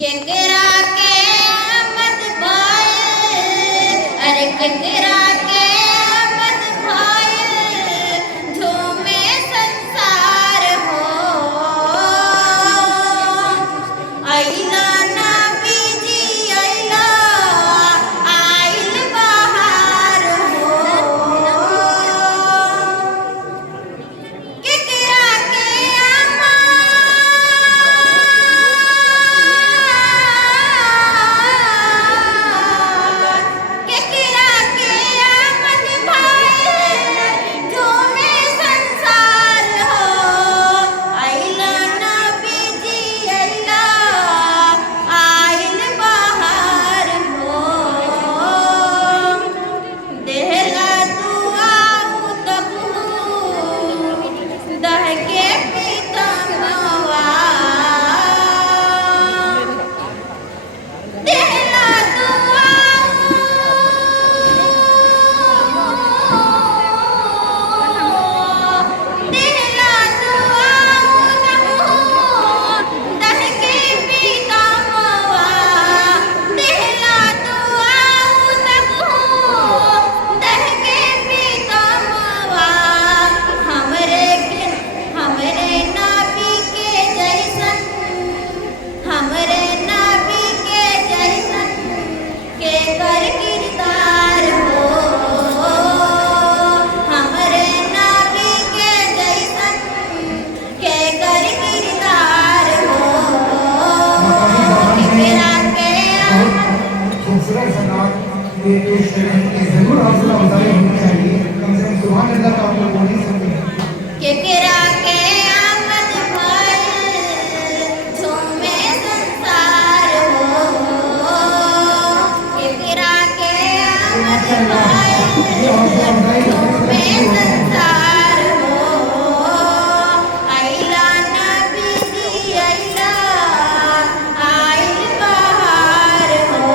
केकरा के मत भाई, अरे केकरा के मत भाई, झूमे संसार हो। अइला ना बीजी अइला, आइल बहार हो। केकरा के आमा केकरा के आमद भाई, झूमे संसार हो। अइला ना बीजी अइला, आइल बहार हो। देहला दुआ तबू, दहके पीतमवा। देहला दुआ देहला दुआ दहके पीतमवा। देहला दुआ दहके पीतमवा। हमरे नाबी के जैसन, हमरे नाबी के जैसन के कर किरदार हो। हमरे नाबी के जैसन के कर किरदार हो। केकरा के खूबसूरत सनात ये पेश करें, जरूर हौसला अफजाई होनी चाहिए। कम से कम सुभान अल्लाह तो आप लोग बोल ही सकते हैं। केकरा के आमद भाई, झूमे संसार हो। केकरा के आमद भाई, झूमे संसार हो। अइला ना बीजी अइला, आइल बहार हो।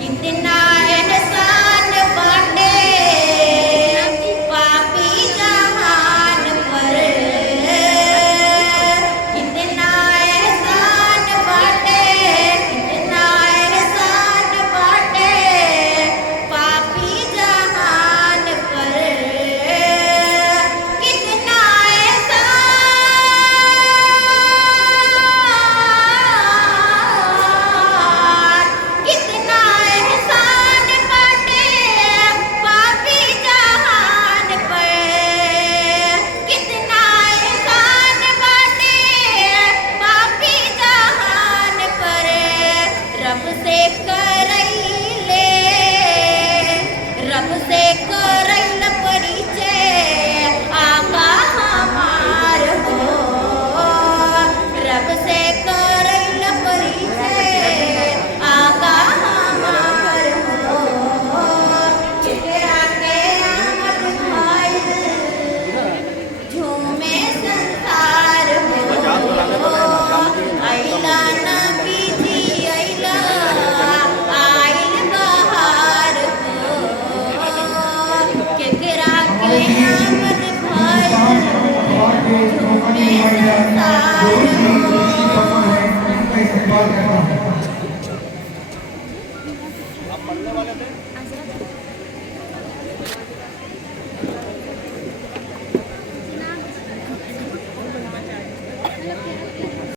कितना एहसान बाटे पापी जहान पर। कितना एहसान बाटे, कितना एहसान बाटे पापी जहान पर। कितना एहसान बाटे पापी जहान पर। कितना एहसान बाटे पापी जहान पर। रब से करैले, रब से करैल परिचय आका हमार हो। रब से करैल परिचय आका हमार हो। केकरा के आमद भाई, झूमे संसार हो। अइला ना बीजी अइला, आइल बहार हो। केकरा के आमद भाई, झूमे संसार हो।